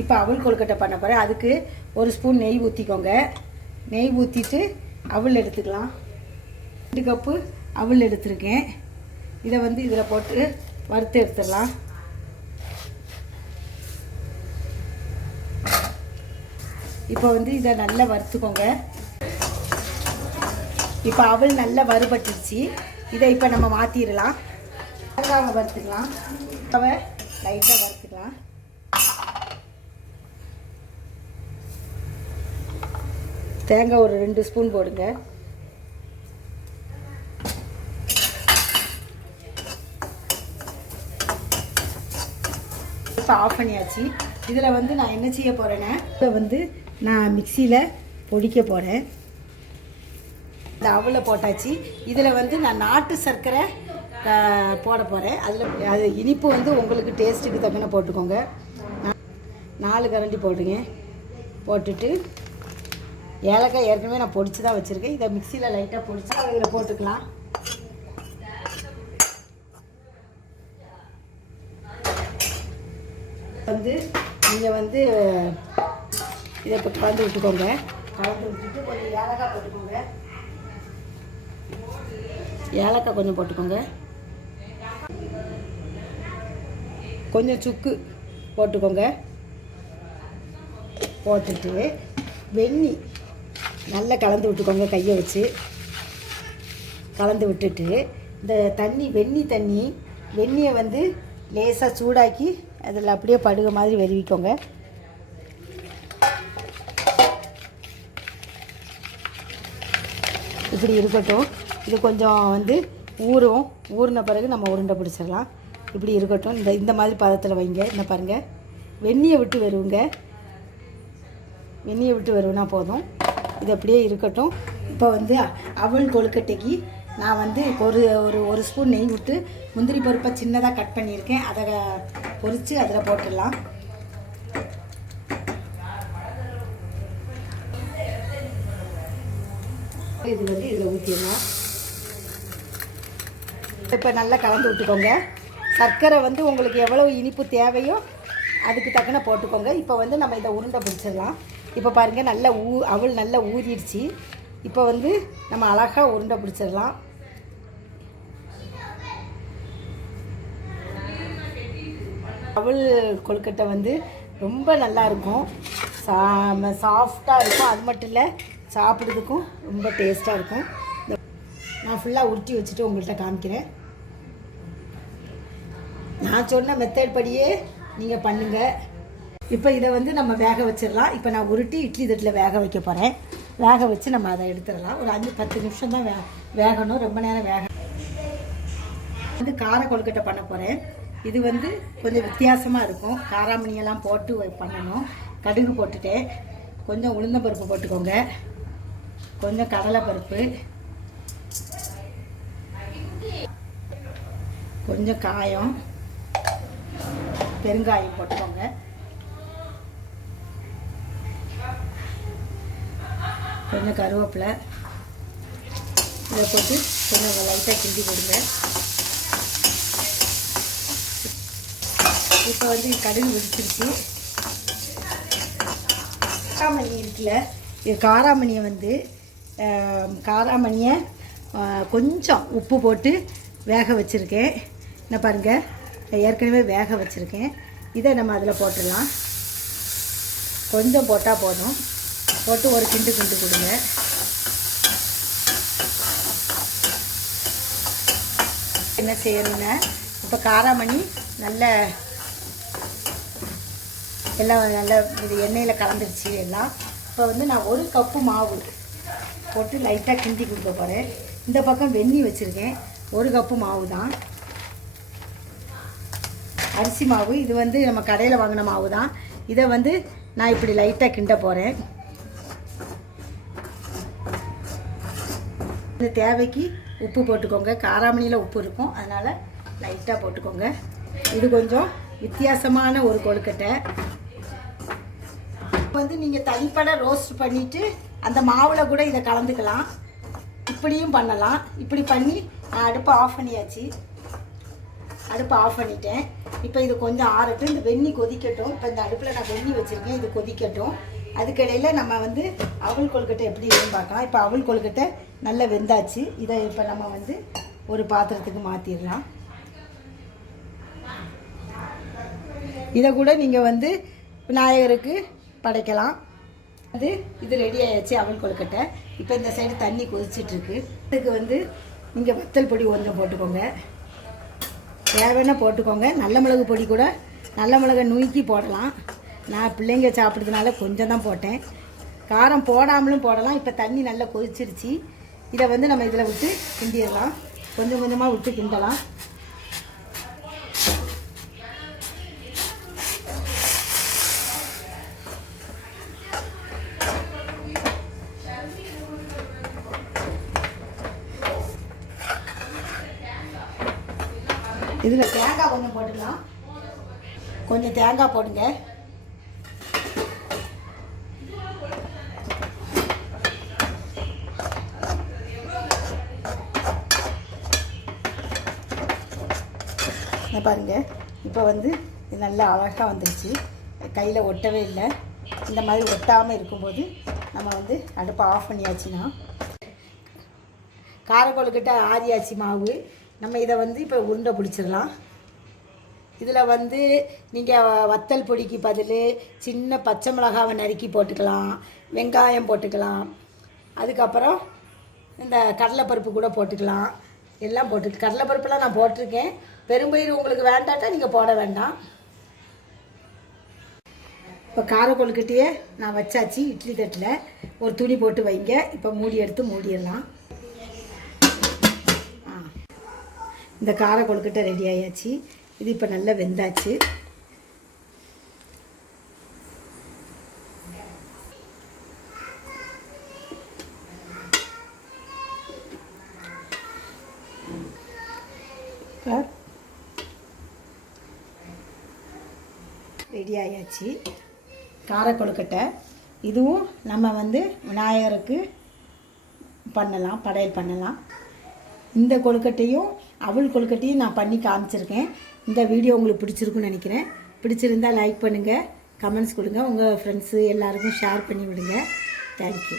இப்போ அவல் கொழுக்கட்டை பண்ண போகிறேன். அதுக்கு ஒரு ஸ்பூன் நெய் ஊற்றிக்கோங்க. நெய் ஊற்றிட்டு அவல் எடுத்துக்கலாம். 2 கப்பு அவல் எடுத்துருக்கேன். இதை வந்து இதில் போட்டு வறுத்து எடுத்துடலாம். இப்போ வந்து இதை நல்லா வறுத்துக்கோங்க. இப்போ அவல் நல்லா வறுபட்டுருச்சு. இதை இப்போ நம்ம மாற்றிடலாம். தேங்காவை வறுத்துக்கலாம். லைட்டாக வறுத்துக்கலாம். தேங்காய் ஒரு 2 ஸ்பூன் போடுங்க. இப்போ ஆஃப் பண்ணியாச்சு. இதில் வந்து நான் என்ன செய்ய போகிறேன்னா, இப்போ வந்து நான் மிக்சியில் பொடிக்க போகிறேன். இந்த அவலை போட்டாச்சு. இதில் வந்து நான் நாட்டு சர்க்கரை போட போகிறேன். அது இனிப்பு வந்து உங்களுக்கு டேஸ்ட்டுக்கு தக்கன போட்டுக்கோங்க. 4 கரண்டி போடுங்க. போட்டுட்டு ஏலக்காய் ஏற்கனவே நான் பொடிச்சு தான் வச்சுருக்கேன். இதை மிக்சியில் லைட்டாக பொடிச்சு அதில் போட்டுக்கலாம். வந்து நீங்கள் வந்து இதை இப்போ கலந்து விட்டுக்கோங்க. கலந்து விட்டுட்டு கொஞ்சம் ஏலக்காய் போட்டுக்கோங்க. ஏலக்காய் கொஞ்சம் போட்டுக்கோங்க. கொஞ்சம் சுக்கு போட்டுக்கோங்க. போட்டுட்டு வெந்நீர் நல்லா கலந்து விட்டுக்கோங்க. கையை வச்சு கலந்து விட்டுட்டு இந்த தண்ணி வெந்நியை வந்து லேசாக சூடாக்கி அதில் அப்படியே படுக மாதிரி வெறுவிக்கோங்க. இப்படி இருக்கட்டும். இது கொஞ்சம் வந்து ஊறின பிறகு நம்ம உருண்டை பிடிச்சிடலாம். இப்படி இருக்கட்டும். இந்த மாதிரி பதத்தில் வைங்க. என்ன பாருங்கள், வெந்நியை விட்டு வருவுங்க. வெந்நியை விட்டு வருவுனா போதும். இது அப்படியே இருக்கட்டும். இப்போ வந்து அவல் கொழுக்கட்டைக்கு நான் வந்து ஒரு ஸ்பூன் நெய் விட்டு முந்திரி பருப்பை சின்னதாக கட் பண்ணியிருக்கேன். அதை பொரித்து அதில் போட்டுடலாம். இது வந்து இதில் ஊற்றிடலாம். இப்போ நல்லா கலந்து விட்டுக்கோங்க. சர்க்கரை வந்து உங்களுக்கு எவ்வளோ இனிப்பு தேவையோ அதுக்கு தக்கன போட்டுக்கோங்க. இப்போ வந்து நம்ம இதை உருண்டை பிடிச்சிடலாம். இப்போ பாருங்கள், நல்லா அவல் நல்லா ஊறிடுச்சு. இப்போ வந்து நம்ம அழகாக உருண்டை பிடிச்சிடலாம். அவல் கொழுக்கட்டை வந்து ரொம்ப நல்லாயிருக்கும். சாஃப்டாக இருக்கும். அது மட்டும் இல்லை, சாப்பிட்றதுக்கும் ரொம்ப டேஸ்ட்டாக இருக்கும். நான் ஃபுல்லாக உருட்டி வச்சுட்டு உங்கள்கிட்ட காமிக்கிறேன். நான் சொன்ன மெத்தட் படியே நீங்கள் பண்ணுங்கள். இப்போ இதை வந்து நம்ம வேக வச்சிடலாம். இப்போ நான் உருட்டி இட்லி தட்டில் வேக வைக்க போகிறேன். வேக வச்சு நம்ம அதை எடுத்துடலாம். ஒரு 5-10 நிமிஷம் தான் வேகணும். ரொம்ப நேரம் வந்து கார கொழுக்கட்டை பண்ண போகிறேன். இது வந்து கொஞ்சம் வித்தியாசமாக இருக்கும். காராமணியெல்லாம் போட்டு பண்ணணும். கடுகு போட்டுட்டேன். கொஞ்சம் உளுந்தம்பருப்பு போட்டுக்கோங்க. கொஞ்சம் கடலைப்பருப்பு, கொஞ்சம் காயம், பெருங்காயம் போட்டுக்கோங்க. கொஞ்சம் கருவேப்பிலை இதை போட்டு கொஞ்சம் லைட்டாக கிண்டி கொடுங்க. இப்போ வந்து கடுகு வெடிச்சிருச்சு. காராமணி இருக்குல்ல, இது காராமணியை கொஞ்சம் உப்பு போட்டு வேக வச்சுருக்கேன். என்ன பாருங்கள், ஏற்கனவே வேக வச்சுருக்கேன். இதை நம்ம அதில் போட்டுடலாம். கொஞ்சம் போட்டால் போதும். போட்டு ஒரு கிண்டு கொடுங்க. என்ன செய்யணும்னா, இப்போ காராமணி எல்லாம் நல்லா இது எண்ணெயில் கலந்துருச்சு எல்லாம். இப்போ வந்து நான் 1 கப்பு மாவு போட்டு லைட்டாக கிண்டி கொடுக்க போகிறேன். இந்த பக்கம் வெந்நீர் வச்சுருக்கேன். 1 கப்பு மாவு தான், அரிசி மாவு. இது வந்து நம்ம கடையில் வாங்கின மாவு தான். இதை வந்து நான் இப்படி லைட்டாக கிண்ட போகிறேன். இந்த தேவைக்கு உப்பு போட்டுக்கோங்க. காராமணியில் உப்பு இருக்கும், அதனால் லைட்டாக போட்டுக்கோங்க. இது கொஞ்சம் வித்தியாசமான ஒரு கொழுக்கட்டை. வந்து நீங்கள் தனிப்பட ரோஸ்ட் பண்ணிவிட்டு அந்த மாவில் கூட இதை கலந்துக்கலாம். இப்படியும் பண்ணலாம். இப்படி பண்ணி நான் அடுப்பை ஆஃப் பண்ணியாச்சு. அடுப்பை ஆஃப் பண்ணிட்டேன். இப்போ இது கொஞ்சம் ஆறட்டும், இந்த வெந்நி கொதிக்கட்டும். இப்போ இந்த அடுப்பில் நான் வெந்நி வச்சுருக்கேன், இது கொதிக்கட்டும். அதுக்கிடையில் நம்ம வந்து அவல் கொழுக்கட்டை எப்படி இருக்குன்னு பார்க்கலாம். இப்போ அவல் கொழுக்கட்டை நல்லா வெந்தாச்சு. இதை இப்போ நம்ம வந்து ஒரு பாத்திரத்துக்கு மாற்றிடலாம். இதை கூட நீங்கள் வந்து விநாயகருக்கு படைக்கலாம். இது ரெடி ஆகிடுச்சு அவல் கொழுக்கட்டை. இப்போ இந்த சைடு தண்ணி கொதிச்சிட்ருக்கு. இதுக்கு வந்து நீங்கள் வத்தல் பொடி கொஞ்சம் போட்டுக்கோங்க, தேவைன்னா போட்டுக்கோங்க. நல்ல மிளகு பொடி கூட நல்ல மிளகை நுணுக்கி போடலாம். நான் பிள்ளைங்க சாப்பிட்றதுனால கொஞ்சம் தான் போட்டேன். காரம் போடாமலும் போடலாம். இப்போ தண்ணி நல்லா கொதிச்சிருச்சு. இதை வந்து நம்ம இதில் விட்டு கிண்டிடலாம். கொஞ்சம் கொஞ்சமாக விட்டு கிண்டலாம். இதில் தேங்காய் கொஞ்சம் போட்டுக்கலாம். கொஞ்சம் தேங்காய் போடுங்க. பாருங்க, இப்போ வந்து இது நல்லா அழகாக வந்துருச்சு. கையில் ஒட்டவே இல்லை. இந்த மாதிரி ஒட்டாமல் இருக்கும்போது நம்ம வந்து அடுப்பை ஆஃப் பண்ணியாச்சுன்னா காரக்கொழுக்கட்டை ஆரியாச்சி மாவு. நம்ம இதை வந்து இப்போ உருண்டை பிடிச்சிடலாம். இதில் வந்து நீங்கள் வத்தல் பொடிக்கு பதில் சின்ன பச்சை மிளகாவை நறுக்கி போட்டுக்கலாம், வெங்காயம் போட்டுக்கலாம், அதுக்கப்புறம் இந்த கடலைப்பருப்பு கூட போட்டுக்கலாம். எல்லாம் போட்டு கடலைப்பருப்புலாம் நான் போட்டிருக்கேன். பெரும்பயிறு உங்களுக்கு வேண்டாட்டா நீங்கள் போட வேண்டாம். இப்போ காரக்கொழுக்கட்டையே நான் வச்சாச்சு. இட்லி தட்டில் ஒரு துணி போட்டு வைங்க. இப்போ மூடி எடுத்து மூடிடலாம். இந்த காரக்கொழுக்கட்டை ரெடி ஆயாச்சு. இது இப்போ நல்லா வெந்தாச்சு. ரெடி ஆயாச்சு காரக்கொழுக்கட்டை. இதுவும் நம்ம வந்து விநாயகருக்கு பண்ணலாம், படையல் பண்ணலாம். இந்த கொழுக்கட்டையும் அவல் கொழுக்கட்டையும் நான் பண்ணி காமிச்சிருக்கேன். இந்த வீடியோ உங்களுக்கு பிடிச்சிருக்குன்னு நினைக்கிறேன். பிடிச்சிருந்தால் லைக் பண்ணுங்கள், கமெண்ட்ஸ் கொடுங்க, உங்கள் ஃப்ரெண்ட்ஸு எல்லாருக்கும் ஷேர் பண்ணி விடுங்க. தேங்க்யூ.